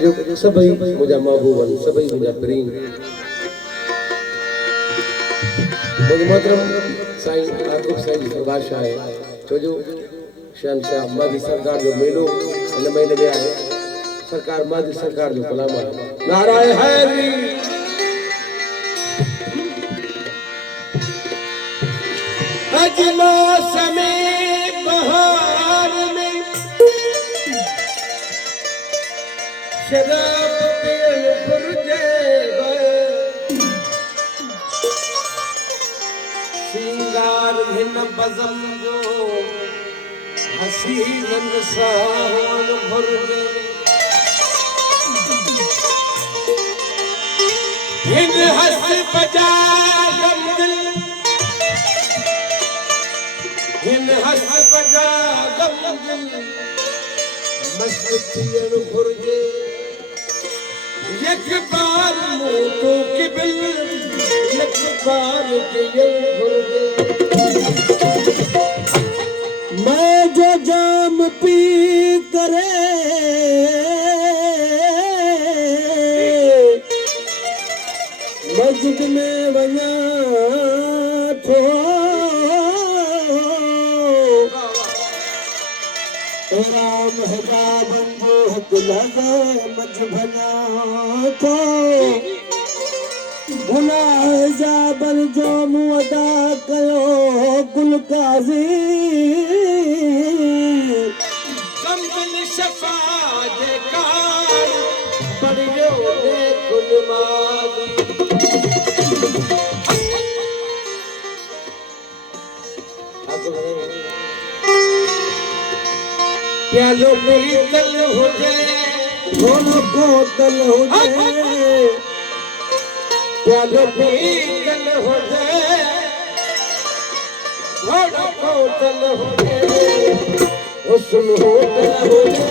जो सभई मुझा महबूबन सभई मुझा प्रेम मुझे मोहतरम साईं आकिब साईं बादशाह है छो जो शहनशाह मादी सरकार जो मेलो इन महीने में आहे सरकार मादी सरकार जो कलाम आहे नाराए हैदरी अजलो समय बहार में शराब पियल फुरजे सिंगार हिन बज़म जो हसीनन सां भुरजे हिन हस बजा गम दिल हिन हस बजा गम दिल मस्त थियण घुर्जे एक बार मुंह तो किबिल एक बार कियल घुर्जे मैं जो जाम पी करे मस्जिद में वञा थो राम हिजाबन जो हक़ लॻे मझ भञा थो गुनाह हिजाबन जो मूं अदा कयो गुल काज़ी कमल शफ़ा जे कार बड़ियो ने गुल मादी प्यालो पीतल हुजे थोड़ो बोतल हुजे प्यालो पीतल हुजे थोड़ो बोतल हुजे हुस्न होतल